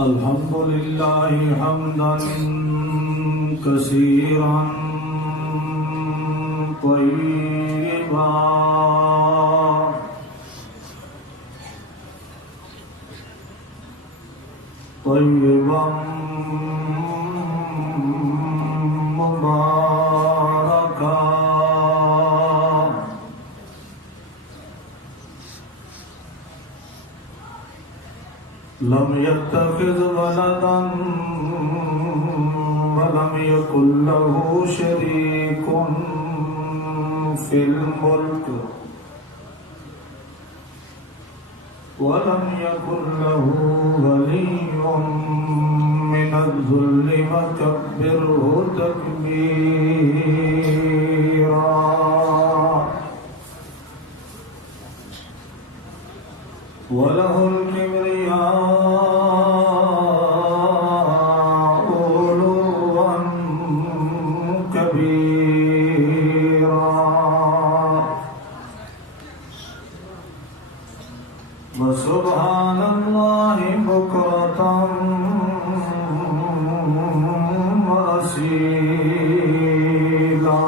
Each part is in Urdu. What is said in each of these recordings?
الحمد لله حمدا كثيرا طيبا مباركا لم يتخذ ولدا ولم يكن له شريك في الملك ولم يكن له ولي من الذل وكبره تكبيرا وله الكبرياء علوا كبيرا وسبحان الله بكرة وأصيلا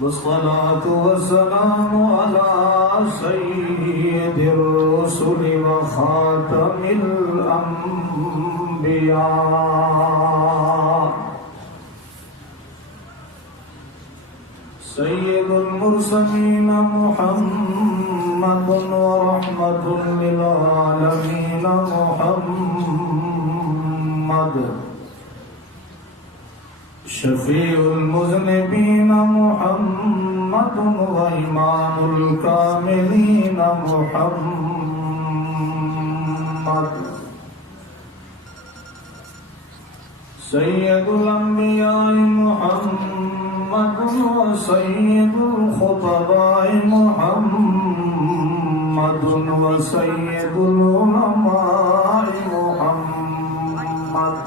والصلاة والسلام على سيد الرسل وخاتم الأنبياء سيد المرسلين محمد ورحمة للعالمين محمد شفيع المذنبين محمد وإمام الكاملين محمد سيد الأنبياء محمد وسيد الخطباء محمد وسيد العلماء محمد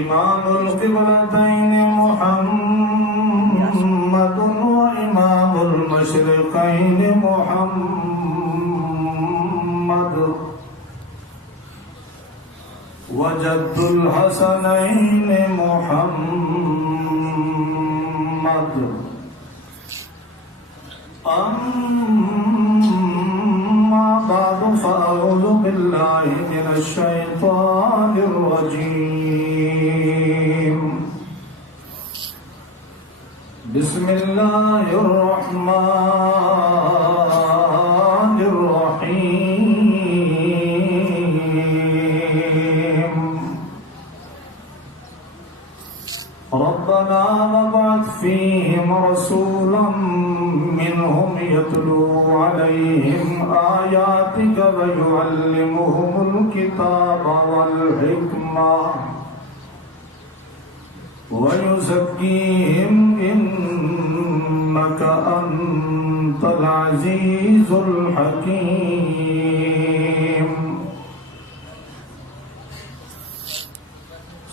إمام القبلتين محمد وإمام المشرقين محمد وجد الحسنين محمد أما بعد فأعوذ بالله من الشيطان الرجيم بسم الله الرحمن الرحيم ربنا وابعث فيهم رسولا منهم يتلو عليهم آياتك ويعلمهم الكتاب والحكمة ويزكيهم إنك أنت العزيز الحكيم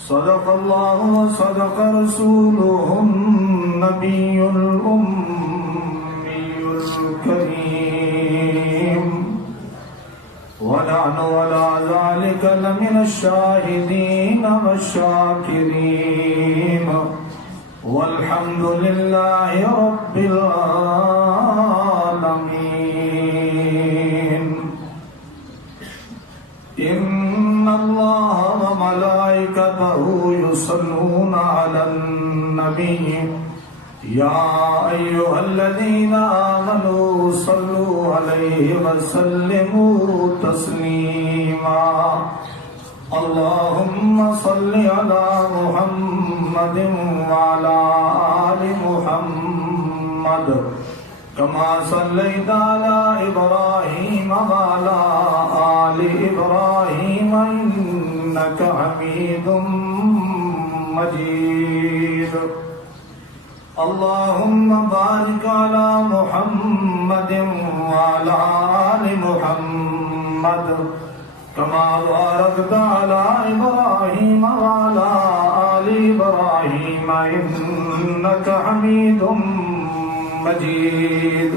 صدق الله وصدق رسوله النبي الأمي الكريم ونحن على ذلك لمن الشاهدين والشاكرين والحمد لله رب العالمين إن الله وملائكته يصلون على النبي يا أيها الذين آمنوا صلوا عليه وسلموا تسليما اللهم صل على محمد وعلى آل محمد كما صليت على إبراهيم وعلى آل إبراهيم إنك حميد مجيد اللهم بارك على محمد وعلى آل محمد كما باركت على إبراهيم وعلى آل إبراهيم إنك حميد مجید.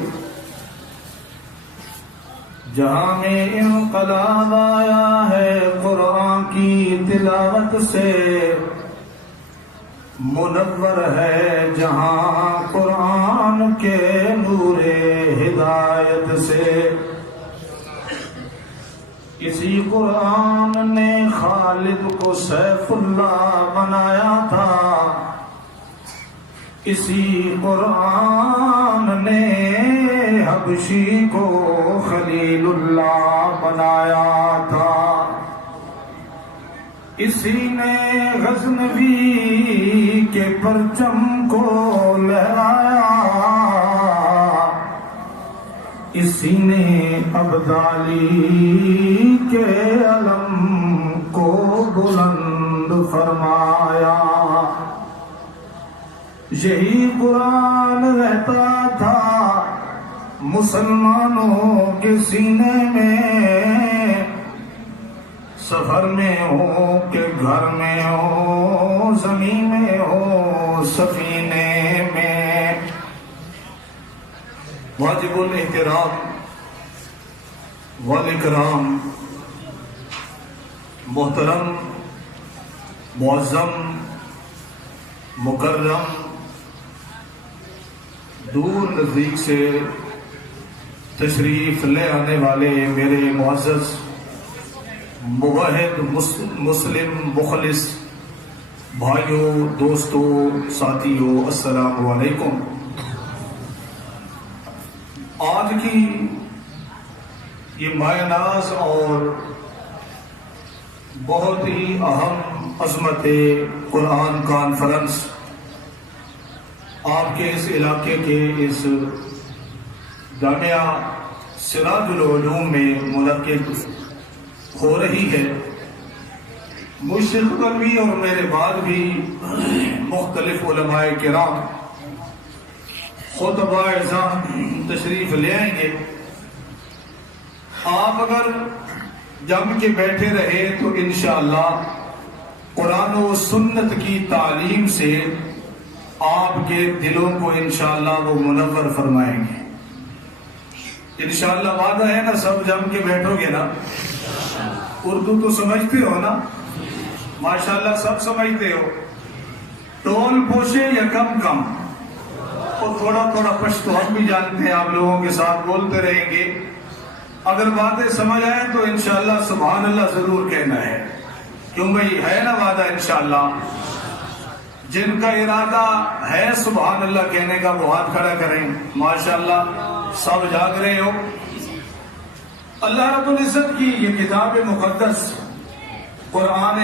جہاں میں انقلاب آیا ہے قرآن کی تلاوت سے، منور ہے جہاں قرآن کے نور ہدایت سے. اسی قرآن نے خالد کو سیف اللہ بنایا تھا، اسی قرآن نے حبشی کو خلیل اللہ بنایا تھا، اسی نے غزنوی کے پرچم کو لہرایا، اسی نے ابدالی کے علم کو بلند فرمایا. یہی قرآن رہتا تھا مسلمانوں کے سینے میں، سفر میں ہو کہ گھر میں ہو، زمین میں ہو سفینے میں. واجب الاحترام والاکرام محترم معظم مکرم دور نزدیک سے تشریف لے آنے والے میرے معزز موحد مسلم مخلص بھائیوں، دوستوں، ساتھیوں، السلام علیکم. آج کی یہ مایہ ناز اور بہت ہی اہم عظمت قرآن کانفرنس آپ کے اس علاقے کے اس جامعہ سراج العلوم میں منعقد ہو رہی ہے. مجھ سے قبل بھی اور میرے بعد بھی مختلف علماء کرام خطبہ اعظام تشریف لے آئیں گے. آپ اگر جم کے بیٹھے رہے تو انشاءاللہ قرآن و سنت کی تعلیم سے آپ کے دلوں کو انشاءاللہ وہ منور فرمائیں گے. انشاءاللہ وعدہ ہے نا؟ سب جم کے بیٹھو گے نا؟ اردو تو سمجھتے ہو نا؟ ماشاءاللہ سب سمجھتے ہو. ٹول پوشے یا کم کم، اور تھوڑا تھوڑا پشتو ہم بھی جانتے ہیں، آپ لوگوں کے ساتھ بولتے رہیں گے. اگر باتیں سمجھ آئیں تو انشاءاللہ سبحان اللہ ضرور کہنا ہے، کیوں بھئی ہے نا وعدہ انشاءاللہ. جن کا ارادہ ہے سبحان اللہ کہنے کا وہ ہاتھ کھڑا کریں. ماشاءاللہ سب جاگ رہے ہو. اللہ رب العزت کی یہ کتاب مقدس قرآن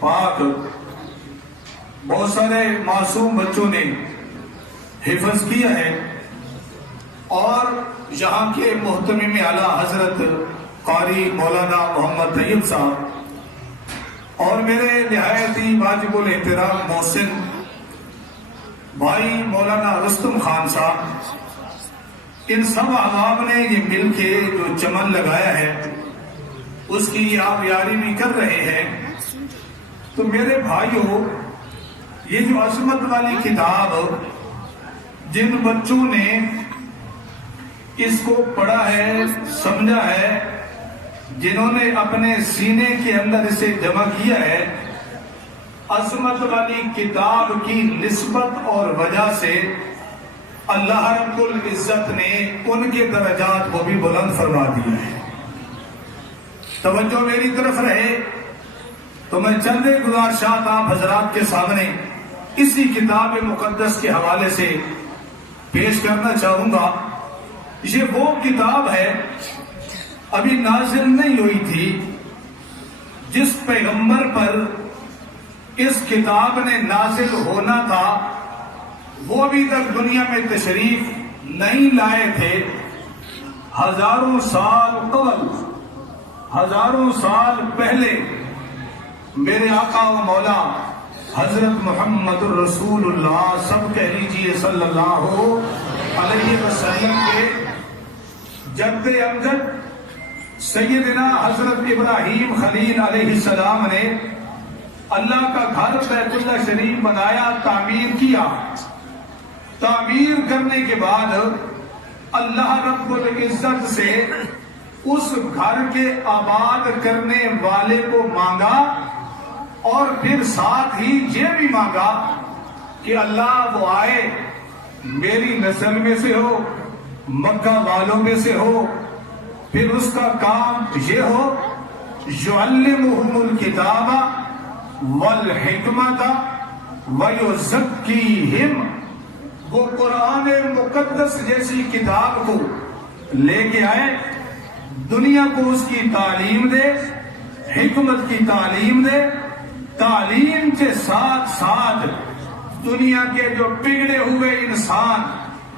پاک بہت سارے معصوم بچوں نے حفظ کیا ہے، اور یہاں کے محتمم اعلیٰ حضرت قاری مولانا محمد طیب صاحب اور میرے نہایت ہی واجب الاحترام محسن بھائی مولانا رستم خان صاحب، ان سب احباب نے یہ مل کے جو چمن لگایا ہے اس کی آپ یاری بھی کر رہے ہیں. تو میرے بھائیوں، یہ جو عظمت والی کتاب جن بچوں نے اس کو پڑھا ہے، سمجھا ہے، جنہوں نے اپنے سینے کے اندر اسے جمع کیا ہے، عظمت والی کتاب کی نسبت اور وجہ سے اللہ رب العزت نے ان کے درجات کو بھی بلند فرما دیا ہے. توجہ میری طرف رہے تو میں چند گزارشات آپ حضرات کے سامنے اسی کتاب مقدس کے حوالے سے پیش کرنا چاہوں گا. یہ وہ کتاب ہے ابھی نازل نہیں ہوئی تھی، جس پیغمبر پر اس کتاب نے نازل ہونا تھا وہ ابھی تک دنیا میں تشریف نہیں لائے تھے. ہزاروں سال قبل، ہزاروں سال پہلے میرے آقا و مولا حضرت محمد الرسول اللہ، سب کہہ لیجئے صلی اللہ علیہ وسلم کے جد امجد سیدنا حضرت ابراہیم خلیل علیہ السلام نے اللہ کا گھر بیت اللہ شریف بنایا، تعمیر کیا. تعمیر کرنے کے بعد اللہ رب العزت سے اس گھر کے آباد کرنے والے کو مانگا، اور پھر ساتھ ہی یہ بھی مانگا کہ اللہ وہ آئے میری نسل میں سے ہو، مکہ والوں میں سے ہو، پھر اس کا کام یہ ہو یعلمہم الکتاب والحکمت ویزکیہم، وہ قرآن مقدس جیسی کتاب کو لے کے آئے، دنیا کو اس کی تعلیم دے، حکمت کی تعلیم دے، تعلیم کے ساتھ ساتھ دنیا کے جو بگڑے ہوئے انسان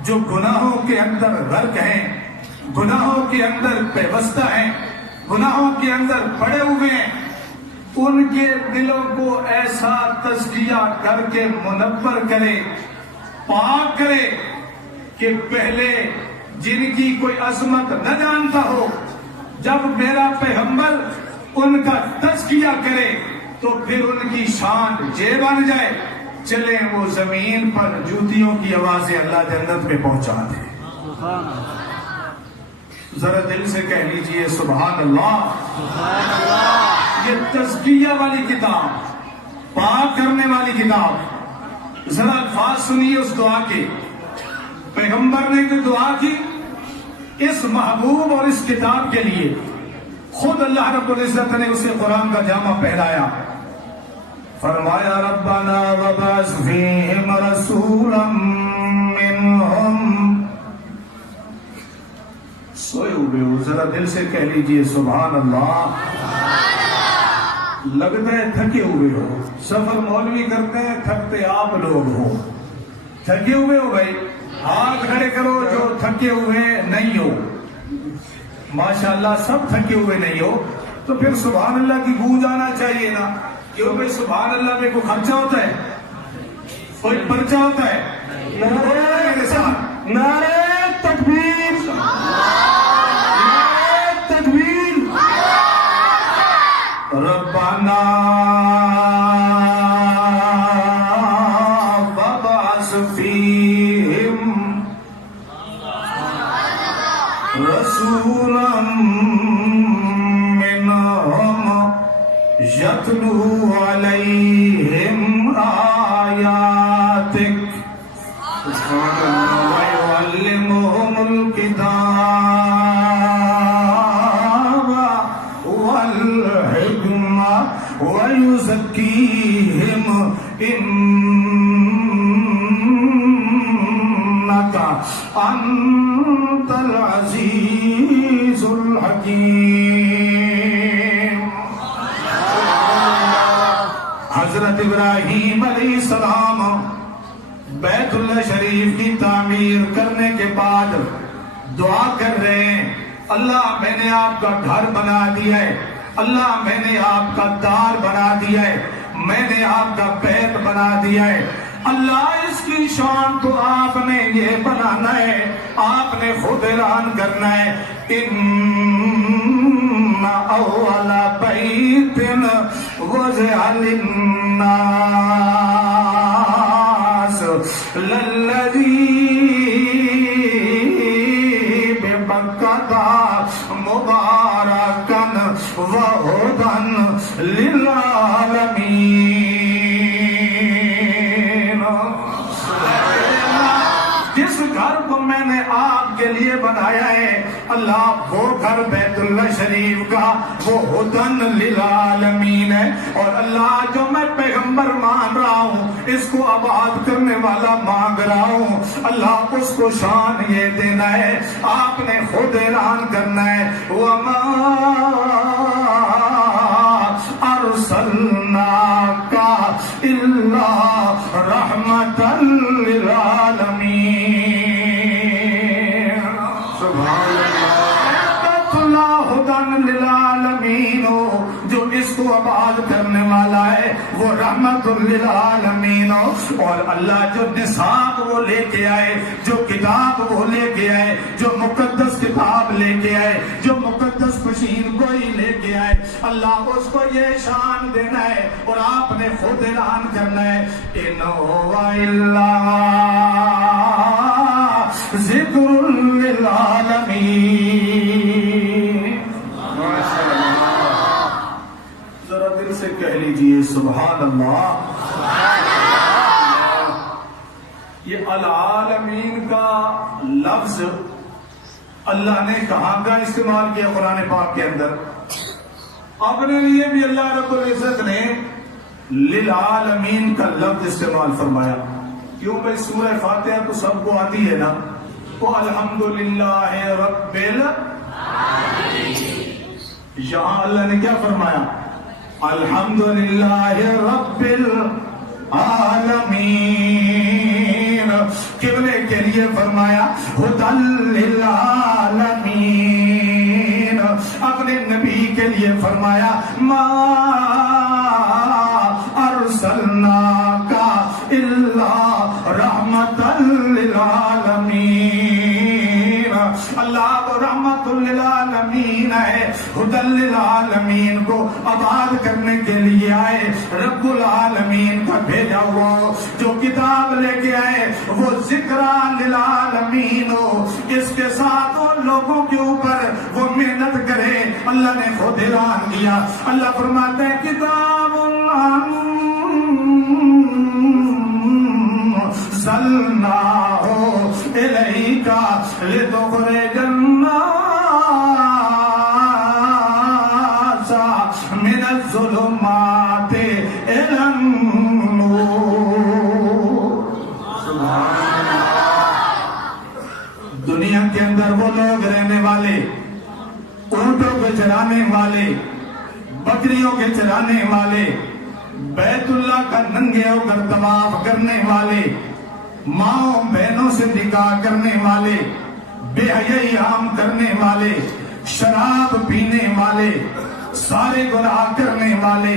جو گناہوں کے اندر غرق ہیں، گناہوں کے اندر پیوستہ ہیں، گناہوں کے اندر پڑے ہوئے ہیں، ان کے دلوں کو ایسا تزکیہ کر کے منور کرے، پاک کرے کہ پہلے جن کی کوئی عظمت نہ جانتا ہو، جب میرا پیغمبر ان کا تزکیہ کرے تو پھر ان کی شان یہ بن جائے چلے وہ زمین پر جوتیوں کی آوازیں اللہ جنت میں پہنچا دے۔ ذرا دل سے کہہ لیجئے سبحان اللہ۔ یہ تزکیہ والی کتاب، پاک کرنے والی کتاب، ذرا الفاظ سنیے اس دعا کے۔ پیغمبر نے جو دعا کی اس محبوب اور اس کتاب کے لیے، خود اللہ رب العزت نے اسے قرآن کا جامع پہنایا، فرمایا ربنا وابعث فیہم رسولا منہم۔ سوئے ہوئے ہو، ذرا دل سے کہہ لیجئے سبحان اللہ۔ لگتا ہے تھکے ہوئے ہو، سفر مولوی کرتے ہیں، تھکتے آپ لوگ ہو، تھکے ہوئے ہو بھائی، ہاتھ کھڑے کرو جو تھکے ہوئے نہیں ہو۔ ماشاءاللہ سب تھکے ہوئے نہیں ہو تو پھر سبحان اللہ کی گونج آنا چاہیے نا، کیوں بھائی سبحان اللہ میں کوئی خرچہ ہوتا ہے، کوئی پرچہ ہوتا ہے؟ نعرہ تکبیر، نعرہ تکبیر۔ ربنا وابعث فیہم رسولا منہم یتلو علیہم آیاتک ویعلمہم الکتاب والحکمہ ویزکیہم انک انت العزیز الحکیم۔ حضرت ابراہیم علیہ السلام بیت اللہ شریف کی تعمیر کرنے کے بعد دعا کر رہے ہیں، اللہ میں نے آپ کا گھر بنا دیا ہے، اللہ میں نے آپ کا دار بنا دیا ہے، میں نے آپ کا بیت بنا دیا ہے، اللہ اس کی شان تو آپ نے یہ بنانا ہے، آپ نے خود اعلان کرنا ہے، ان اول بیت وضع للناس للذی ببکۃ مبارکا وہدی للعالمین۔ جس گھر کو میں نے آپ کے لیے بنایا ہے اللہ، وہ گھر بیت اللہ شریف کا وہ ہدن للعالمین ہے، اور اللہ جو میں پیغمبر مان رہا ہوں اس کو آباد کرنے والا مانگ رہا ہوں، اللہ اس کو شان یہ دینا ہے، آپ نے خود اعلان کرنا ہے، وَمَا أَرْسَلْنَاكَ إِلَّا رَحْمَةً لِلْعَالَمِينَ۔ سبحان اللہ، ہدن للعالمین، جو اس کو آباد کرنے والا ہے وہ رحمت للعالمین۔ اور اللہ جو نصاب وہ لے کے آئے، جو کتاب وہ لے کے آئے، جو مقدس کتاب لے کے آئے، جو مقدس مشین کوئی لے کے آئے، اللہ اس کو یہ شان دینا ہے، اور آپ نے خود اعلان کرنا ہے، إِنْ هُوَ إِلَّا سبحان اللہ. یہ العالمین کا لفظ اللہ نے کہاں کا استعمال کیا قرآن پاک کے اندر؟ اپنے لیے بھی اللہ رب العزت نے للعالمین کا لفظ استعمال فرمایا. کیوں بھائی سورہ فاتحہ تو سب کو آتی ہے نا. تو الحمدللہ رب العالمین، یہاں اللہ نے کیا فرمایا؟ الحمدللہ رب العالمین. قبلے کے لیے فرمایا ھدی للعالمین. اپنے نبی کے لیے فرمایا ما ارسلناک الا رحمۃ للعالمین. اللہ کو رحمت للعالمین ہے. ھدی للعالمین کو آباد کرنے کے لیے آئے رب العالمین کا بھیجا ہوا. جو کتاب لے کے آئے وہ ذکر للعالمین ہو. اس کے ساتھ ان لوگوں کے اوپر وہ محنت کرے. اللہ نے خود اعلان کیا. اللہ فرماتے ہیں کتاب انزلناہ الیک لتخرج الناس من الظلمات الی النور. دنیا کے اندر وہ لوگ رہنے والے، اونٹوں کے چرانے والے، بکریوں کے چرانے والے، بیت اللہ کا ننگے ہو کر طواف کرنے والے، ماؤں بہنوں سے نکاح کرنے والے، بے حیائی عام کرنے والے، شراب پینے والے، سارے گناہ کرنے والے،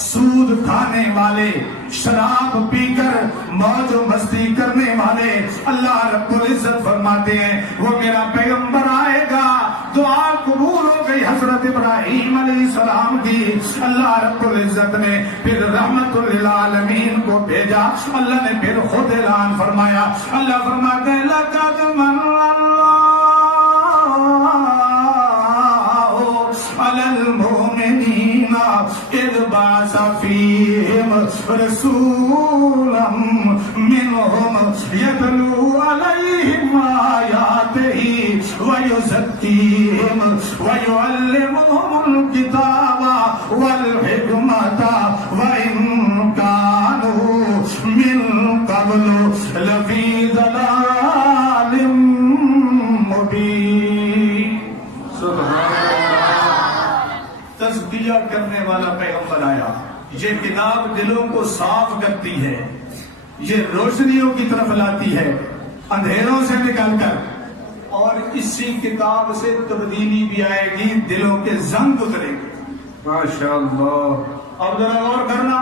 سود کھانے والے، شراب پی کر موج و مستی کرنے والے، اللہ رب العزت فرماتے ہیں وہ میرا پیغمبر آئے گا. دعا قبول ہو گئی حضرت ابراہیم علیہ السلام کی. اللہ رب العزت نے پھر رحمت للعالمین کو بھیجا. اللہ نے پھر خود اعلان فرمایا. اللہ فرماتے ہیں لقد من اللہ علی المؤمنین اذ بعث فیہم رسولا منہم یتلو علیہم آیاتہ ویزکیہم ویعلمہم الکتاب والحکمۃ وإن کانوا من قبل لفی ضلال مبین. تزکیہ کرنے والا پیغمبر آیا. یہ کتاب دلوں کو صاف کرتی ہے، یہ روشنیوں کی طرف لاتی ہے اندھیروں سے نکل کر. اور اسی کتاب سے تبدیلی بھی آئے گی، دلوں کے زنگ اترے گے. ماشاءاللہ. اب ذرا غور کرنا،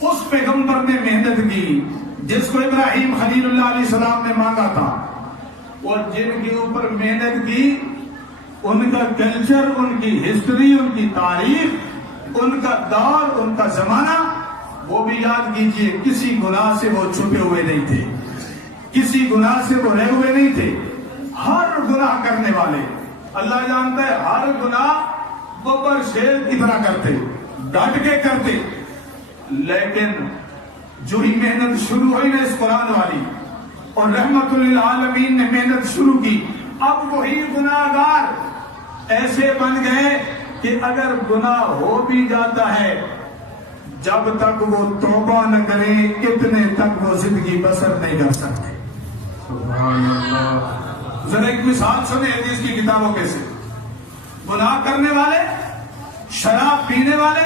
اس پیغمبر نے محنت کی جس کو ابراہیم خلیل اللہ علیہ السلام نے مانگا تھا، اور جن کے اوپر محنت کی ان کا کلچر، ان کی ہسٹری، ان کی تاریخ، ان کا دور، ان کا زمانہ وہ بھی یاد کیجئے. کسی گناہ سے وہ چھپے ہوئے نہیں تھے، کسی گناہ سے وہ رہے ہوئے نہیں تھے. ہر گناہ کرنے والے، اللہ جانتا ہے ہر گناہ ببر شیر کی طرح کرتے، ڈٹ کے کرتے. لیکن جو ہی محنت شروع ہوئی نا اس قرآن والی، اور رحمت للعالمین نے محنت شروع کی، اب وہی گناہگار ایسے بن گئے کہ اگر گناہ ہو بھی جاتا ہے جب تک وہ توبہ نہ کریں اتنے تک وہ زندگی بسر نہیں کر سکتے. سبحان اللہ. ذرا ایک مثال سنیں حدیث کی کتابوں کے سے. گناہ کرنے والے، شراب پینے والے،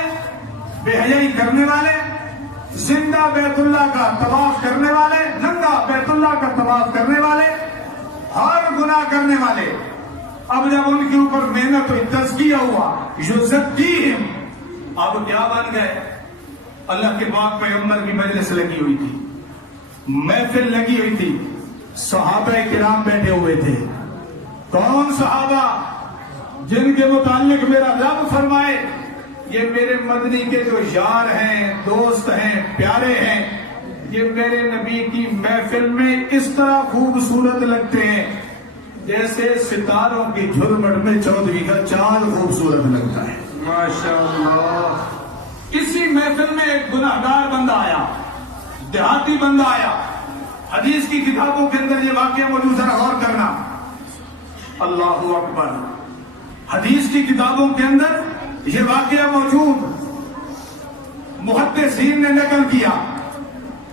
بے حیائی کرنے والے، زندہ بیت اللہ کا طواف کرنے والے، ننگا بیت اللہ کا طواف کرنے والے، ہر گناہ کرنے والے. اب جب ان کے اوپر محنت ہوئی، تزکیہ ہوا، یزکیہم، اب کیا بن گئے؟ اللہ کے پاک پیغمبر کی مجلس لگی ہوئی تھی، محفل لگی ہوئی تھی، صحابہ کرام بیٹھے ہوئے تھے. کون صحابہ؟ جن کے متعلق میرا رب فرمائے یہ میرے مدنی کے جو یار ہیں، دوست ہیں، پیارے ہیں، یہ میرے نبی کی محفل میں اس طرح خوبصورت لگتے ہیں جیسے ستاروں کی جھلمٹ میں 14ویں کا چاند خوبصورت لگتا ہے. ماشاءاللہ. اسی محفل میں ایک گناہگار بندہ آیا، دیہاتی بندہ آیا. حدیث کی کتابوں کے اندر یہ واقعہ موجود، ذرا غور کرنا. اللہ اکبر. حدیث کی کتابوں کے اندر یہ واقعہ موجود، محدثین نے نقل کیا.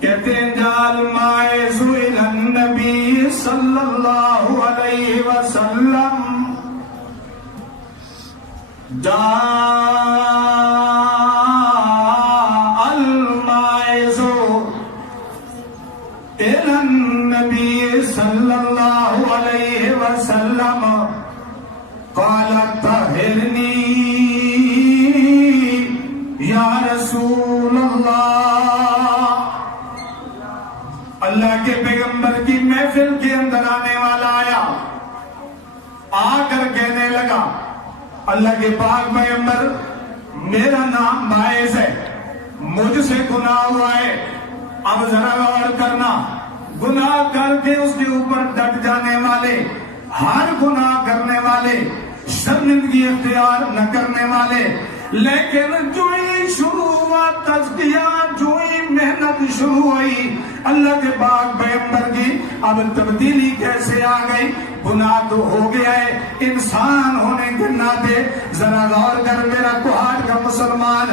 کہتے ہیں جال مائز الی النبی صلی اللہ علیہ وسلم، المائز الی النبی صلی اللہ علیہ وسلم قال طہرنی یا رسول اللہ. اللہ کے پیغمبر کی محفل کے اندر آنے والا آیا، آ کر کہنے لگا اللہ کے پاک پیغمبر میرا نام باعث ہے، مجھ سے گناہ ہوا ہے. اب ذرا غور کرنا، گناہ کر کے اس کے اوپر ڈٹ جانے والے، ہر گناہ کرنے والے، شرمندگی اختیار نہ کرنے والے، لیکن جو ہی شروع ہوا تزکیہ، جو ہی محنت شروع ہوئی اللہ کے پاک پیغمبر کی، اب تبدیلی کیسے آ گئی؟ گناہ تو ہو گیا ہے، انسان ہونے کے ناطے ذرا غور کر میرا کوہاٹ کا مسلمان،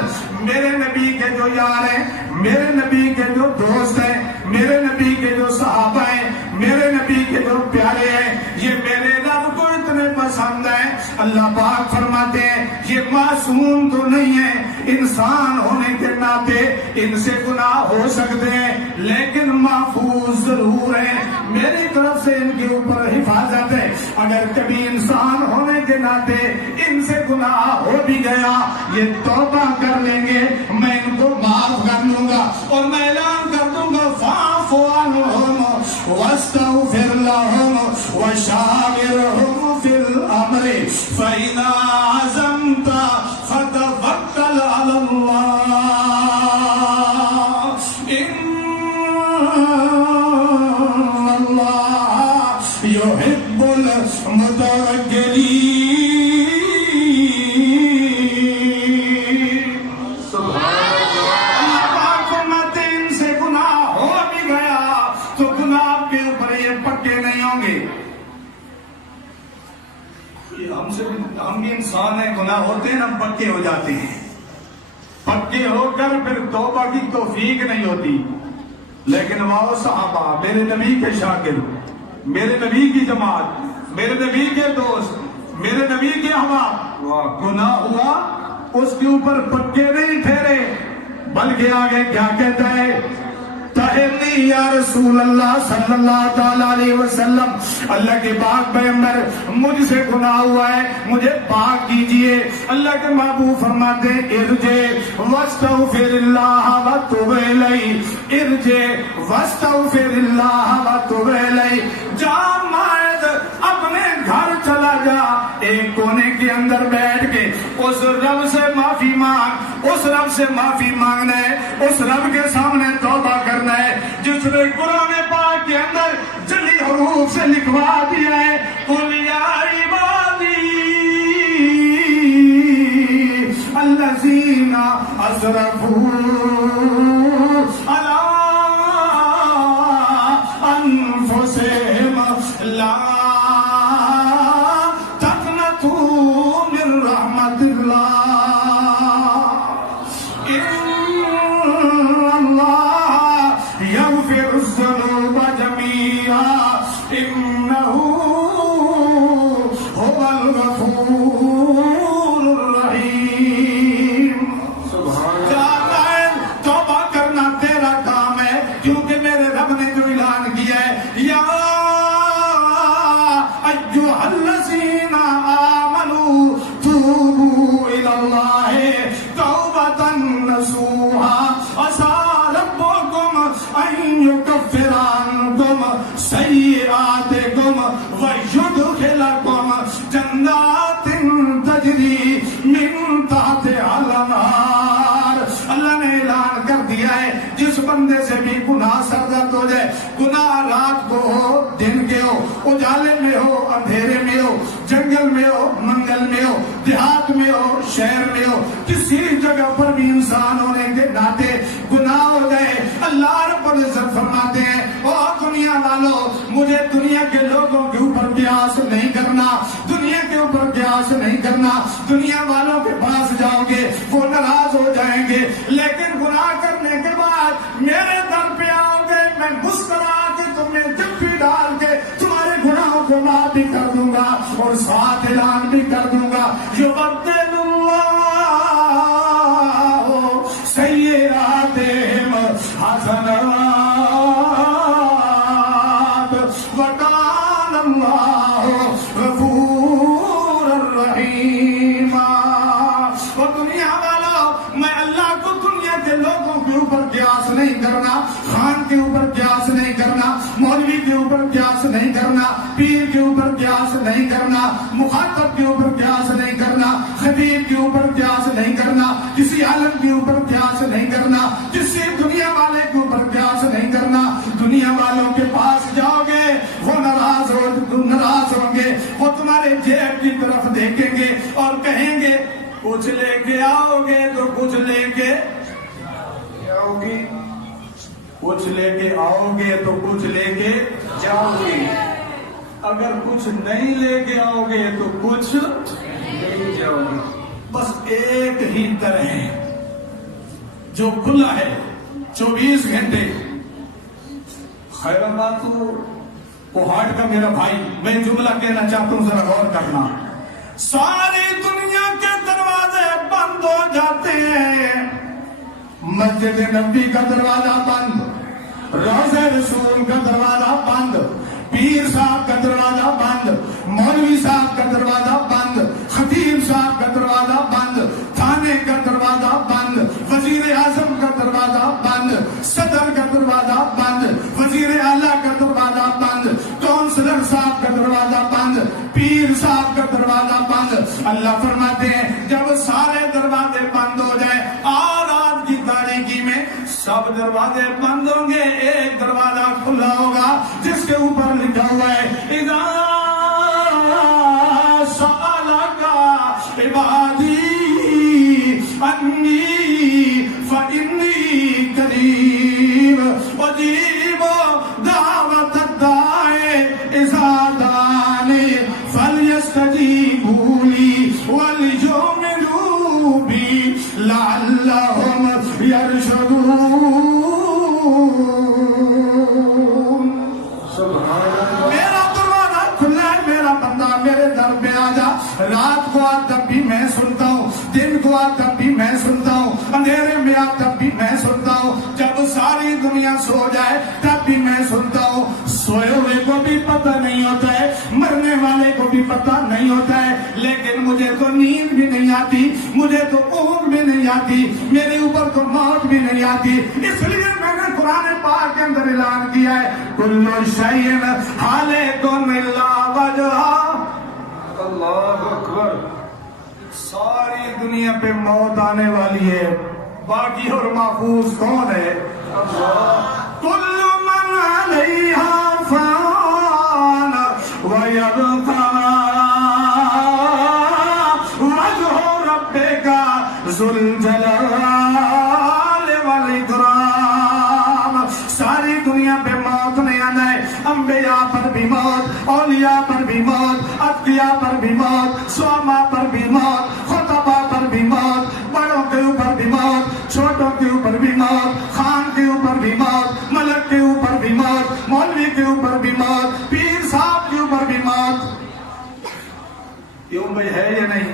میرے نبی کے جو یار ہیں، میرے نبی کے جو دوست ہیں، میرے نبی کے جو صحابہ ہیں، میرے نبی کے جو پیارے ہیں، یہ میرے رب کو اتنے پسند ہیں. اللہ پاک فرماتے ہیں یہ معصوم تو نہیں ہے، انسان ہونے کے ناطے ان سے گناہ ہو سکتے ہیں لیکن محفوظ ضرور ہیں، میری طرف سے ان کے اوپر حفاظت ہے. اگر کبھی انسان ہونے کے ناطے ان سے گناہ ہو بھی گیا، یہ توبہ کر لیں گے، میں ان کو معاف کر لوں گا اور میں اعلان کر دوں گا فاعف عنہم واستغفر لہم وشاورہم فی الامر فإذا عزمت فتوکل علی اللہ ان اللہ یحب المتوکلین. ہم بھی انسان ہیں، گناہ ہوتے ہیں، ہم پکے ہو جاتے ہیں، پکے ہو کر پھر توبہ کی توفیق نہیں ہوتی. لیکن وہ صحابہ، میرے نبی کے شاگرد، میرے نبی کی جماعت، میرے نبی کے دوست، میرے نبی کے احباب، گناہ ہوا اس کے اوپر پکے نہیں ٹھہرے بلکہ آگے کیا کہتا ہے؟ طہرنی یا رسول اللہ صلی اللہ تعالیٰ علیہ وسلم، اللہ کے پاک پیغمبر مجھ سے گناہ ہوا ہے، مجھے پاک کیجئے. اللہ کے محبوب فرماتے ہیں ارجع واستغفر اللہ وتوب الیہ، ارجع واستغفر اللہ وتوب الیہ. جا مائد اپنے گھر چلا جا، ایک کونے کے اندر بیٹھ کے اس رب سے معافی مانگ، اس رب سے معافی مانگنا ہے، اس رب کے سامنے توبہ کرنا ہے جس نے قرآن پاک کے اندر جلی حروف سے لکھوا دیا ہے قل یا عبادی الذین اسرفوا علی انفسہم لا تقنطوا من رحمت اللہ يغفر الذنوب جميعا إنه هو الغفور الرحيم. توبہ کرنا تیرا کام ہے کیونکہ میرے رب نے جو اعلان کیا ہے یا ایھا الذین آمنوا توبوا الی اللہ توبۃ نصوحا عسى يكفر عنكم سيئاتكم ويدخلكم جنات تجري من تحتها الانهار. اللہ نے اعلان کر دیا ہے جس بندے سے بھی گناہ سرزد ہو جائے، گناہ رات کو ہو دن کے ہو، اجالے میں ہو اندھیرے میں ہو، جنگل میں ہو منگل میں ہو، دیہات میں ہو شہر میں ہو، کسی جگہ پر بھی انسان ہو کے اوپر قیاس نہیں کرنا، مخاطب کے اوپر قیاس نہیں کرنا، خطیب کے اوپر قیاس نہیں کرنا، کسی عالم کے اوپر قیاس نہیں کرنا، کسی دنیا والے کے اوپر قیاس نہیں کرنا۔ دنیا والوں کے پاس جاؤ گے وہ ناراض ہوں گے، وہ تمہارے جیب کی طرف دیکھیں گے اور کہیں گے کچھ لے کے آؤ گے تو کچھ لے کے آؤ گے، کچھ لے کے آؤ گے تو کچھ لے کے جاؤ گے، اگر کچھ نہیں لے کے آؤ گے تو کچھ نہیں جاؤ گے۔ بس ایک ہی طرح ہے جو کھلا ہے 24 گھنٹے۔ خیر بات تو پہاڑ کا میرا بھائی، میں جملہ کہنا چاہتا ہوں، ذرا غور کرنا۔ ساری دنیا کے دروازے بند ہو جاتے ہیں، مسجد نبی کا دروازہ بند، روضہ رسول کا دروازہ بند، پیر صاحب کا دروازہ بند، مولوی صاحب کا دروازہ بند، خطیب صاحب کا دروازہ بند، تھانے کا دروازہ بند، وزیر اعظم کا دروازہ بند، صدر کا دروازہ بند، وزیر اعلیٰ کا دروازہ بند، کونسلر صاحب کا دروازہ بند، پیر صاحب کا دروازہ بند۔ اللہ فرماتے ہیں جب سارے دروازے بند ہو جائیں اور رات کی تاریکی میں سب دروازے بند ہوں گے، ایک دروازہ کھلا ہوگا جس کے اوپر لکھا ہوا ہے اذا سألک عبادی انی فإنی قریب اجیب دعوت الداعی اذا دعانی فلیستجیبوا لی ولیؤمنوا بی لعلہم یرشدون۔ میرا دروازہ کھلا ہے، میرا بندہ میرے در پہ آ جا۔ رات کو آ تب بھی میں سنتا ہوں، دن کو آ تب بھی میں سنتا ہوں، اندھیرے میں آ تب بھی میں سنتا ہوں، جب ساری دنیا سو جائے تب بھی میں سنتا ہوں۔ سوئے ہوئے کو بھی پتہ نہیں ہوتا ہے، مرنے والے کو بھی پتہ نہیں ہوتا ہے، لیکن مجھے تو نیند بھی نہیں آتی، مجھے تو اونگ بھی نہیں آتی، میرے اوپر تو موت بھی نہیں آتی۔ اس لیے میں نے قرآن پاک کے اندر اعلان کیا ہے کل شیء ہالک الا وجہہ۔ اللہ اکبر۔ ساری دنیا پہ موت آنے والی ہے، باقی اور محفوظ کون ہے؟ اللہ۔ کل من علیہا فان ویبقی وجہ ربک ذو الجلال والاکرام۔ ساری دنیا پہ موت نہیں آنا ہے، انبیاء پر بھی موت، اولیاء پر بھی موت، اتقیاء پر بھی موت، صحابہ پر بھی موت، خطباء پر بھی موت، بڑوں کے اوپر بھی موت، چھوٹوں کے اوپر بھی موت، خان کے اوپر بھی موت، ملک کے اوپر بھی موت، مولوی کے اوپر بھی موت، پیر صاحب کے اوپر بھی موت۔ کیوں بھائی ہے یا نہیں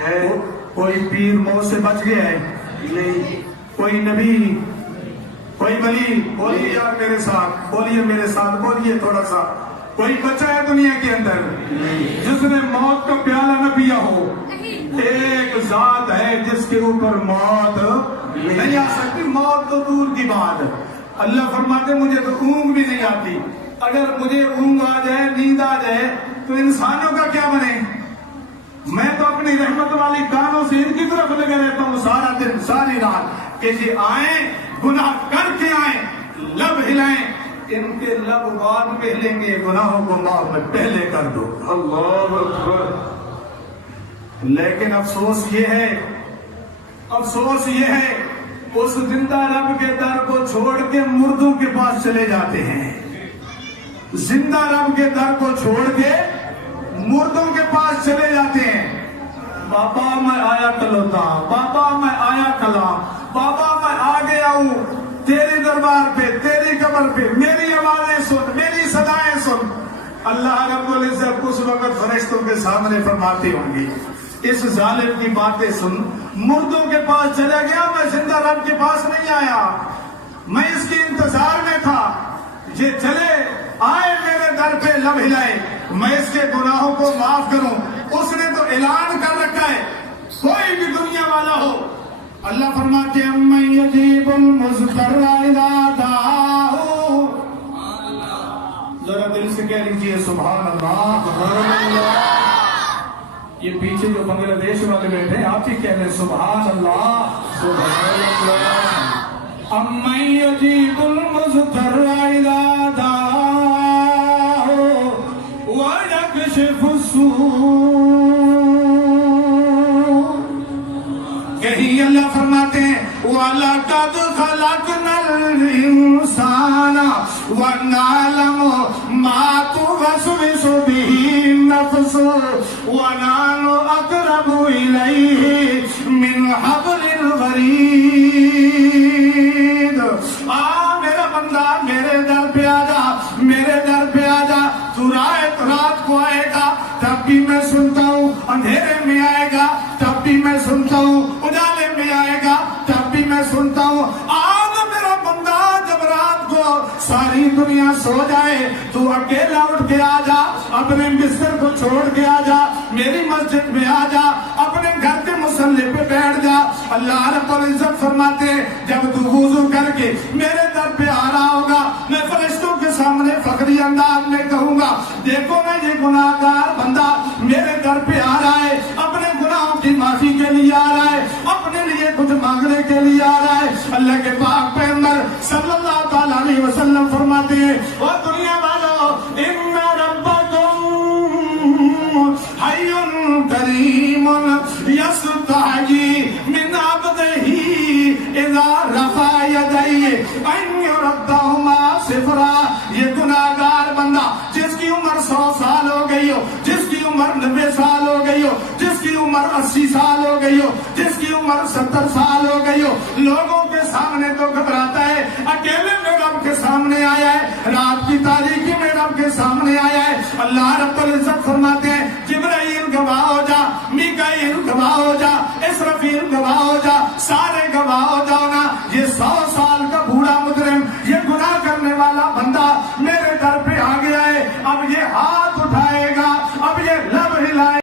ہے؟ کوئی پیر موت سے بچ گیا ہے؟ نہیں۔ کوئی نبی، کوئی ولی؟ بولیے یار میرے ساتھ، بولیے میرے ساتھ، بولیے تھوڑا سا۔ کوئی بچا ہے دنیا کے اندر جس نے موت کا پیالہ نہ پیا ہو؟ ایک ذات ہے جس کے اوپر موت نہیں آ سکتی، موت تو دور کی بات۔ اللہ فرماتے مجھے تو اونگ بھی نہیں آتی، اگر مجھے اونگ آ جائے، نیند آ جائے تو انسانوں کا کیا بنے؟ میں تو اپنی رحمت والی کانوں سے ان کی طرف لگے رہتا ہوں سارا دن ساری رات کہ جی آئیں گناہ کر کے آئیں، لب ہلائیں، ان کے لب بعد میں ہلیں گے، گناہوں کو معاف میں پہلے کر دو۔ اللہ اکبر۔ لیکن افسوس یہ ہے، افسوس یہ ہے اس زندہ رب کے در کو چھوڑ کے مردوں کے پاس چلے جاتے ہیں، زندہ رب کے در کو چھوڑ کے مردوں کے پاس چلے جاتے ہیں۔ بابا میں آیا کلوتا، بابا میں آیا کلام، بابا میں آ گیا ہوں تیرے دربار پہ، تیری قبر پہ، میری آوازیں سن، میری صدایں سن۔ اللہ رب العزت اس وقت فرشتوں کے سامنے فرماتے ہوں گے اس ظالم کی باتیں سن، مردوں کے پاس چلا گیا، میں زندہ رب کے پاس نہیں آیا، میں اس کے انتظار میں تھا، یہ چلے آئے میرے در پہ لب ہلائے، میں اس کے گناہوں کو معاف کروں۔ اس نے تو اعلان کر رکھا ہے، کوئی بھی دنیا والا ہو۔ اللہ فرماتے ہیں من یجیب المضطر اذا دعاہ، ذرا دل سے کہہ لیجیے پڑھیے سبحان اللہ. یہ پیچھے جو بنگلہ دیش والے بیٹھے ہیں آپ ہی کہہ رہے ہیں سبحان اللہ سبحان اللہ. امن یجیب المضطر اذا دعاہ ویکشف السوء. کہیں اللہ فرماتے ہیں وَلَقَدْ خَلَقْنَا الْإِنسَانَ وَنَعْلَمُ مَا تُوَسْوِسُ بِهِ نَفْسُهُ وَنَحْنُ أَقْرَبُ إِلَيْهِ مِنْ حَبْلِ الْوَرِيدِ. میرا بندہ میرے در پہ آ جا, میرے در پہ آ جا. تو رات کو آئے گا تب بھی میں سنتا ہوں, اندھیرے میں آئے گا تب بھی میں سنتا ہوں, اجالے میں آئے گا تب بھی میں سنتا ہوں. آج میرا بندہ جب رات کو ساری دنیا سو جائے تو اکیلا اٹھ کے آ جا, اپنے بستر کو چھوڑ کے آ جا, میری مسجد میں آ جا, اپنے گھر کے مصلی پہ بیٹھ جا. اللہ رب العزت فرماتے ہیں جب تو وضو کر کے میرے در پہ آ رہا ہوگا میں فرشتوں کے سامنے فخری انداز میں کہوں گا دیکھو نا یہ گناہ گار بندہ میرے در پہ آ رہا ہے, اپنے گناہوں کی معافی کے لیے آ رہا ہے, اپنے لیے کچھ مانگنے کے لیے آ رہا ہے. اللہ کے پاک پیغمبر صلی اللہ تعالیٰ علیہ وسلم فرماتے ہیں او دنیا والو ان ربکم حی کریم یستحیی من عبدہ اذا رفع یدیہ ان یردہما صفرا. یہ گناہگار بندہ جس کی عمر 100 سال ہو گئی ہو, جس کی عمر 90 سال ہو گئی ہو, جس کی عمر 80 سال ہو گئی ہو, جس کی عمر 70 سال ہو گئی ہو, لوگوں کے سامنے تو گھبراتا ہے, اکیلے میں رب کے سامنے آیا ہے, رات کی تاریکی میں رب کے سامنے آیا ہے. اللہ رب العزت فرماتے ہیں جبرائیل گواہ ہو جا, میکائیل گواہ ہو جا, اسرافیل گواہ ہو جا, سارے گواہ ہو جاؤ نا. یہ 100 سال کا بوڑھا مجرم, یہ گناہ کرنے والا بندہ میرے در پہ آ گیا ہے. اب یہ ہاتھ اٹھائے گا, اب یہ لب ہلائے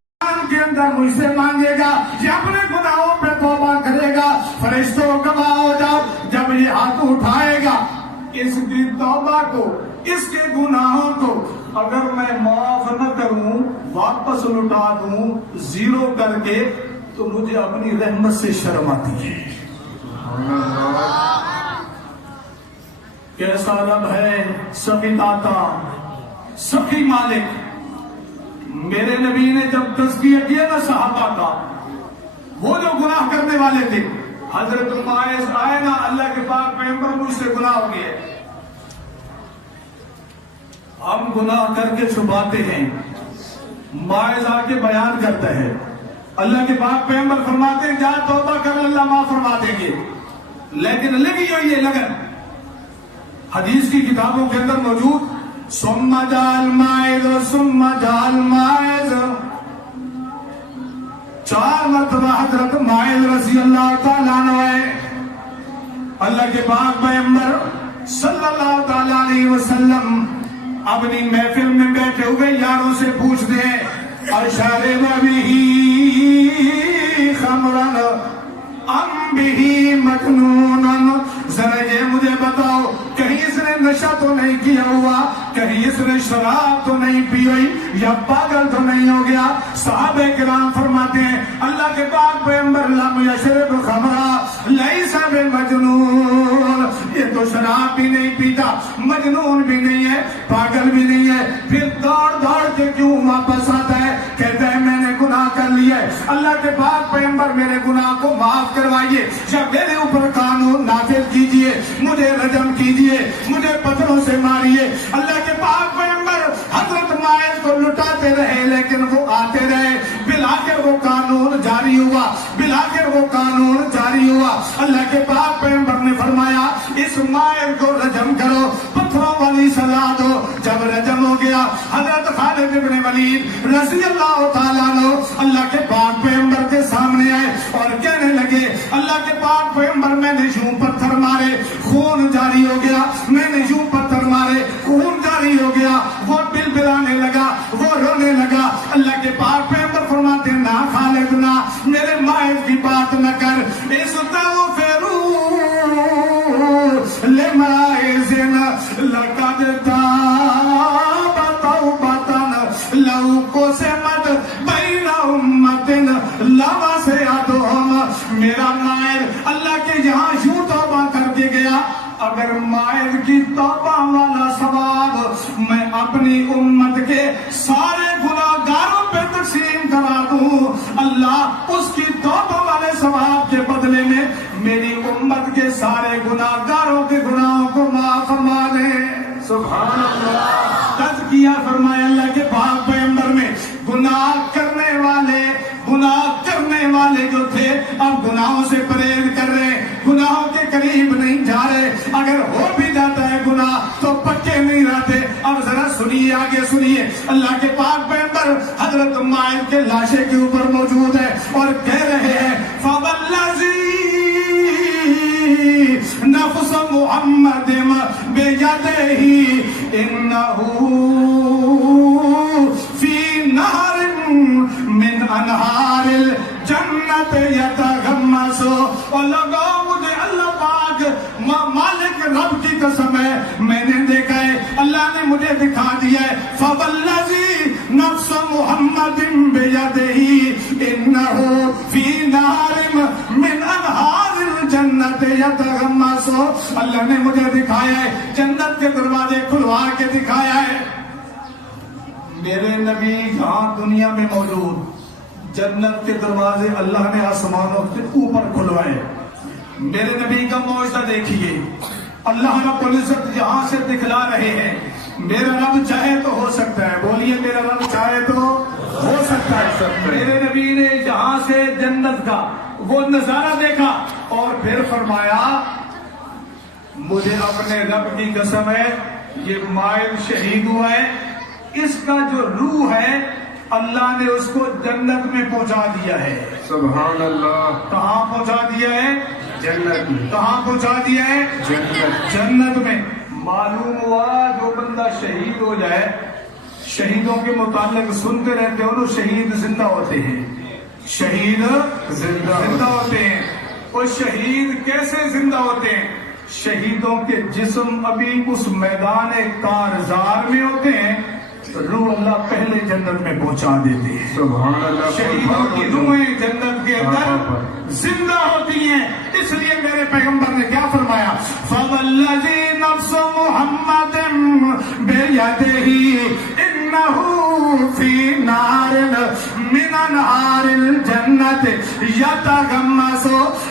کے اندر مجھ سے مانگے گا, یہ اپنے گناہوں پہ توبہ کرے گا. فرشتوں گواہ ہو جاؤ جب یہ ہاتھ اٹھائے گا اس کی توبہ کو, اس کے گناہوں کو اگر میں معاف نہ کروں, واپس لوٹا دوں زیرو کر کے, تو مجھے اپنی رحمت سے شرم آتی ہے. کیسا رب ہے, سخی داتا, سخی مالک. میرے نبی نے جب تذکیہ کیا نا صحابہ کا, وہ جو گناہ کرنے والے تھے, حضرت ماعز آئے نا, اللہ کے پاک پیغمبر مجھ سے گناہ ہو گئے. ہم گناہ کر کے چھپاتے ہیں, ماعز آ کے بیان کرتا ہے, اللہ کے پاک پیغمبر فرماتے ہیں جا توبہ کر اللہ معاف فرما دیں گے. لیکن لگی ہوئی یہ لگن حدیث کی کتابوں کے اندر موجود, ثم جعل ماعز ثم جعل ماعز, 4 مرتبہ حضرت ماعز رضی اللہ تعالیٰ عنہ ہے. اللہ کے پاک پیغمبر صلی اللہ تعالیٰ علیہ وسلم اپنی محفل میں بیٹھے ہوئے یاروں سے پوچھتے ہیں اشرب بہ خمرا ام بہ مجنون, ذرا یہ مجھے بتاؤ کہیں اس نے نشہ تو نہیں کیا ہوا, کہیں اس نے شراب تو نہیں پی ہوئی, یا پاگل تو نہیں ہو گیا. صحابہ کرام فرماتے ہیں اللہ کے پاک پیغمبر لم یشرب خمرا لیس بمجنون, یہ تو شراب بھی نہیں پیتا, مجنون بھی نہیں ہے, پاگل بھی نہیں ہے. پھر دوڑ دوڑ کے کیوں واپس آتا ہے, کہتا ہے میں نے گناہ کر لیا ہے, اللہ کے پاک پیغمبر میرے گناہ کو معاف کروائیے, یا میرے اوپر قانون نافذ کیجئے, مجھے رجم کیجئے, مجھے پتھروں سے ماریے. اللہ کے پاک پیغمبر حضرت ماعز کو لٹاتے رہے لیکن وہ آتے رہے. بالآخر وہ قانون جاری ہوا, بالآخر وہ قانون جاری ہوا. اللہ کے پاک پیغمبر نے فرمایا اس ماعز کو رجم کرو, پتھروں والی سزا دو. جب رجم ہو گیا حضرت خالد بن ولید رضی اللہ تعالیٰ عنہ اللہ کے پاک پیغمبر کے سامنے آئے اور کہنے لگے اللہ کے پاک پیغمبر میں نے یوں پتھر مارے خون جاری ہو گیا, میں نے یوں پتھر مارے خون جاری ہو گیا. وہ بلبلانے لگا, وہ رونے لگا. اللہ کے پاک پیغمبر فرماتے نہ خالد نہ, میرے ماعز کی بات نہ کر, استغفروا لماعز لقد تاب توبة مائد کی توبہ والا ثواب میں اپنی امت کے سارے گناہگاروں پہ تقسیم کرا دوں، اللہ اس کی توبہ والے ثواب کے بدلے میں میری امت کے سارے گناہگاروں کے گناہوں کو معاف فرما دے۔ سبحان اللہ۔ تذکیہ فرمایا اللہ کے پاک پیغمبر میں، گناہ کرنے والے جو تھے اب گناہوں سے پرہیز کر رہے، گناہوں کے قریب نہیں جا رہے، اگر ہو بھی جاتا ہے گناہ تو پکے نہیں رہتے۔ اب ذرا سنیے، آگے سنیے، اللہ کے پاک پیغمبر حضرت مائد کے لاشے کے اوپر موجود ہے اور کہہ رہے ہیں فوالذی نفس محمد بیدہ انہ فی نہر من انہار الجنت یتغمس۔ اور لوگوں مجھے اللہ پاک مالک رب کی قسم ہے، میں نے دیکھا ہے، اللہ نے مجھے دکھا دیا ہے، فوالذی نفس محمد بیدہ انہ فی نہر من انہار الجنت یتغمس۔ اللہ نے مجھے دکھایا ہے، جنت کے دروازے کھلوا کے دکھایا ہے۔ میرے نبی یہاں دنیا میں موجود، جنت کے دروازے اللہ نے آسمانوں سے اوپر کھلوائے۔ میرے نبی کا معجزہ دیکھیے، اللہ رب العزت یہاں سے دکھلا رہے ہیں، میرا رب چاہے تو ہو سکتا ہے، بولیے میرا رب چاہے تو ہو سکتا ہے۔ میرے نبی نے یہاں سے جنت کا وہ نظارہ دیکھا اور پھر فرمایا مجھے اپنے رب کی قسم ہے، یہ مائل شہید ہوا ہے، اس کا جو روح ہے اللہ نے اس کو جنت میں پہنچا دیا ہے۔ سبحان اللہ۔ کہاں پہنچا دیا ہے؟ جنت میں۔ کہاں پہنچا دیا ہے؟ جنت میں۔ معلوم ہوا جو بندہ شہید ہو جائے، شہیدوں کے متعلق سنتے رہتے ہو نا، شہید زندہ ہوتے ہیں، شہید زندہ ہوتے ہیں۔ اور شہید کیسے زندہ ہوتے ہیں؟ شہیدوں کے جسم ابھی اس میدان کارزار میں ہوتے ہیں، روح اللہ پہلے جنت میں پہنچا دیتے ہیں۔ سبحان اللہ۔ شہیدوں کی روحیں جنت کے اندر زندہ ہوتی ہیں۔ اس لیے میرے پیغمبر نے کیا فرمایا؟ فوالذی نفس محمد بیدہ انہ فی نار من انہار الجنت یتغمس۔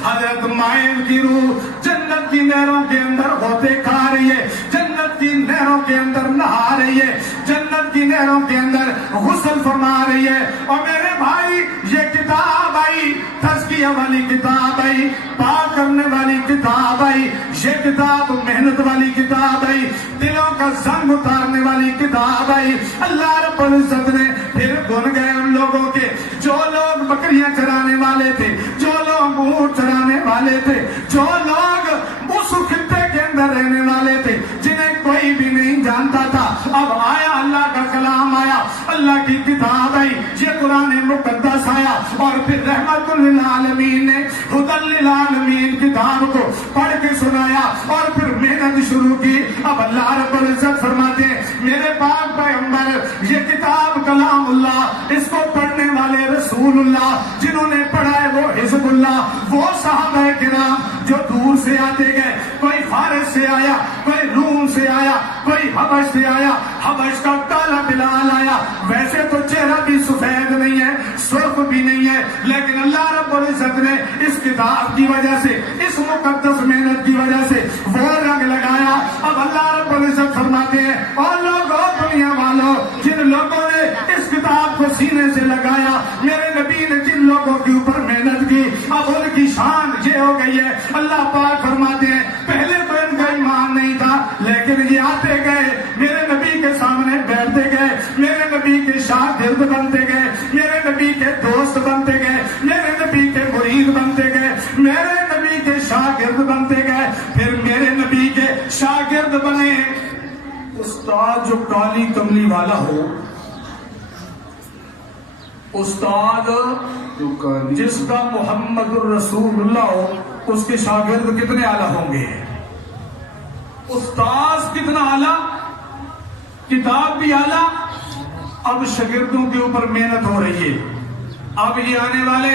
حضرت مائل کی روح جنت کی نہروں کے اندر ہوتے کھا رہی ہے، جنت کی نہروں کے اندر نہا رہی ہے، جنت کی نہروں کے اندر غسل فرما رہی ہے۔ اور میرے بھائی یہ کتاب آئی، تزکیہ والی کتاب آئی، پاک کرنے والی کتاب آئی، یہ کتاب محنت والی کتاب آئی، دلوں کا زنگ اتارنے والی کتاب آئی۔ اللہ رب العزت نے پھر گن گئے ان لوگوں کے جو لوگ بکریاں چرانے والے تھے، جو لوگ اونٹ چرانے والے تھے، جو لوگ اس خطے کے اندر رہنے والے تھے، جنہیں کوئی بھی نہیں جانتا تھا۔ اب آیا اللہ کا کلام، آیا اللہ کی کتاب آئی، یہ قرآن مقدس آیا، اور پھر رحمت للعالمین نے ہدی للعالمین کتاب کو پڑھ کے سنایا اور پھر محنت شروع کی۔ اب اللہ رب العزت فرماتے ہیں میرے پاک پیغمبر یہ کتاب کلام اللہ، اس کو پڑھنے والے رسول اللہ، جنہوں نے پڑھا ہے وہ حزب اللہ، وہ صحابہ کرام جو دور سے آتے گئے، کوئی فارس سے آیا، کوئی روم سے آیا، کوئی حبش سے آیا، حبش کا کالا بلال آیا، ویسے تو چہرہ بھی سفید نہیں ہے، سرخ بھی نہیں ہے، لیکن اللہ رب العزت نے اس کتاب کی وجہ سے، اس مقدس محنت کی وجہ سے وہ رنگ لگایا۔ اب اللہ رب العزت فرماتے ہیں اور لوگوں دنیا والوں، جن لوگوں نے اس کتاب کو سینے سے لگایا، میرے نبی نے جن لوگوں کے اوپر محنت کی، اب ان کی شان یہ ہو گئی ہے۔ اللہ پاک فرماتے ہیں پہلے تو ان کا ایمان نہیں تھا، لیکن یہ آتے گئے میرے نبی کے سامنے بیٹھتے گئے، میرے نبی کے شاگرد بنتے گئے، میرے نبی کے دوست بنتے گئے، میرے نبی کے مرید بنتے گئے، میرے نبی کے شاگرد بنتے گئے، پھر میرے نبی کے شاگرد بنے۔ استاد جو کالی کملی والا ہو، استاد جس کا محمد الرسول اللہ ہو، اس کے شاگرد کتنے اعلیٰ ہوں گے؟ استاد کتنا اعلیٰ، کتاب بھی اعلیٰ۔ اب شاگردوں کے اوپر محنت ہو رہی ہے۔ اب یہ آنے والے،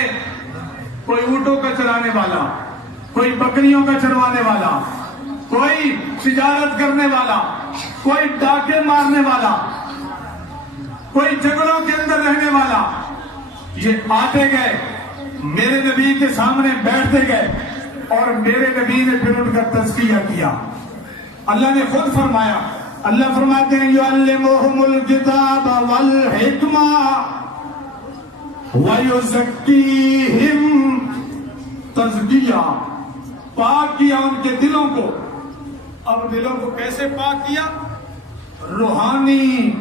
کوئی اونٹوں کا چرانے والا، کوئی بکریوں کا چروانے والا، کوئی تجارت کرنے والا، کوئی ڈاکے مارنے والا، کوئی جنگلوں کے اندر رہنے والا، یہ آتے گئے میرے نبی کے سامنے بیٹھتے گئے اور میرے نبی نے پھر ان کا تزکیہ کیا۔ اللہ نے خود فرمایا، اللہ فرماتے ہیں یعلمہم الکتاب والحکمہ وَيُزَكِّيهِمْ تزکیہ، پاک کیا ان کے دلوں کو۔ اب دلوں کو کیسے پاک کیا؟ روحانی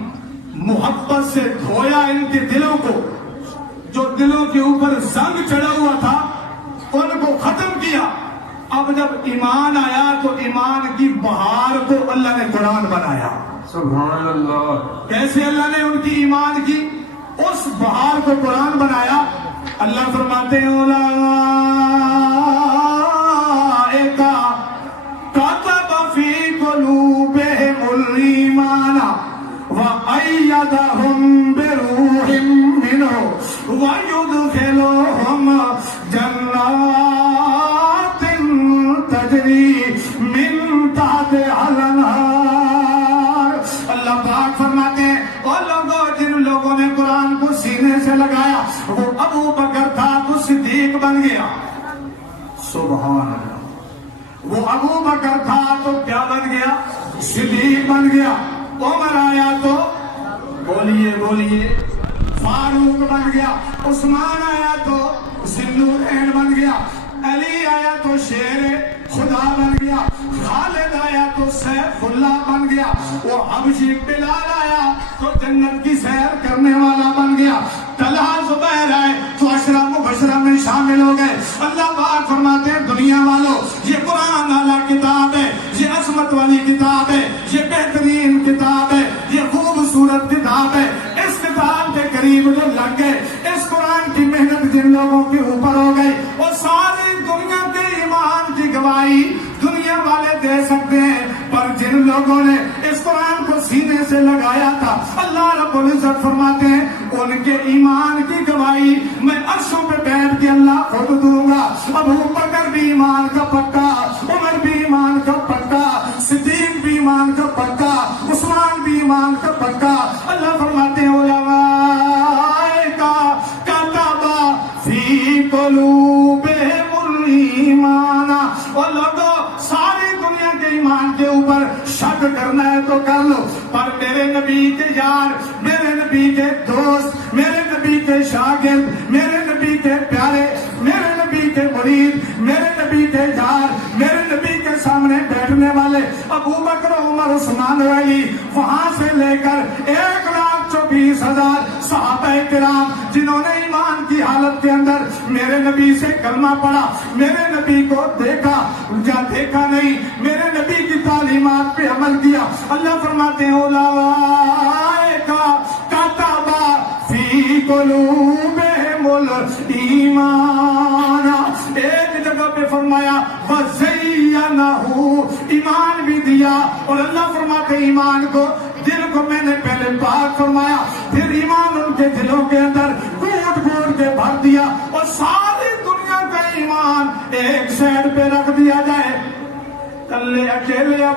محبت سے دھویا ان کے دلوں کو، جو دلوں کے اوپر زنگ چڑھا ہوا تھا ان کو ختم کیا۔ اب جب ایمان آیا تو ایمان کی بہار کو اللہ نے قرآن بنایا۔ سبحان اللہ۔ کیسے اللہ نے ان کی ایمان کی اس بہار کو قرآن بنایا؟ اللہ فرماتے ہیں اولئک کتب فی قلوبہم الایمان وأیدہم بروح منہ ویدخلہم جنات تجری من تحتہا الانہار۔ اللہ پاک فرماتے ہیں اور لوگوں جن لوگوں نے قرآن کو سینے سے لگایا وہ ابو بکر تھا تو صدیق بن گیا۔ سبحان اللہ۔ وہ ابو بکر تھا تو کیا بن گیا؟ صدیق بن گیا۔ عمر آیا تو بولیے بولیے فاروق بن گیا۔ عثمان آیا تو ذوالنورین بن گیا۔ علی آیا تو شیر خدا بن گیا۔ خالد آیا تو سیف اللہ بن گیا۔ وہ حبشی بلال آیا تو جنت کی سیر کرنے والا بن گیا۔ طلحہ زبیر آئے تو عشرہ مبشرہ میں شامل ہو گئے۔ اللہ پاک فرماتے ہیں دنیا والوں یہ قرآن والا کتاب ہے، یہ عظمت والی کتاب ہے، یہ بہترین کتاب ہے، یہ خوبصورت کتاب ہے۔ اس کتاب کے قریب جو لگ گئے، اس قرآن کی محنت جن لوگوں کے اوپر ہو گئی، وہ ساری دنیا کے ایمان کی گواہی دنیا والے دے سکتے ہیں، پر جن لوگوں نے اس قرآن کو سینے سے لگایا تھا اللہ رب العزت فرماتے ہیں ان کے ایمان کی گواہی میں عرشوں پہ بیٹھ کے اللہ خود دوں گا۔ ابو بکر بھی ایمان کا پکا، عمر بھی ایمان کا پکا، صدیق بھی ایمان کا پکا، عثمان بھی ایمان کا پکا۔ اللہ فرماتے ہیں اولئک کتب فی قلوبہم الایمان۔ اور لوگوں ساری دنیا کے ایمان کے اوپر شک کرنا ہے تو کر لو، پر میرے نبی کے یار، میرے نبی کے دوست، میرے نبی کے شاگرد، میرے نبی کے پیارے، میرے نبی کے مرید، میرے نبی کے یار، میرے نبی کے سامنے بیٹھنے والے ابو بکر، عمر، عثمان و علی، وہاں سے لے کر 1,24,000 صحابہ کرام جنہوں نے ایمان کی حالت کے اندر میرے نبی سے کلمہ پڑھا، میرے نبی کو دیکھا یا دیکھا نہیں، میرے نبی کی تعلیمات پہ عمل کیا۔ اللہ فرماتے ہیں اولئک کتب فی قلوبہم الایمان۔ ایک جگہ پہ فرمایا وزینہ، ایمان بھی دیا، اور اللہ فرماتے ایمان کو دل کو میں نے پہلے پاک فرمایا، پھر ایمان ان کے دلوں کے اندر گھوٹ گھوٹ کے بھر دیا، اور ساری دنیا کا ایمان ایک سائڈ پہ رکھ دیا جائے، کلے اکیلے ابو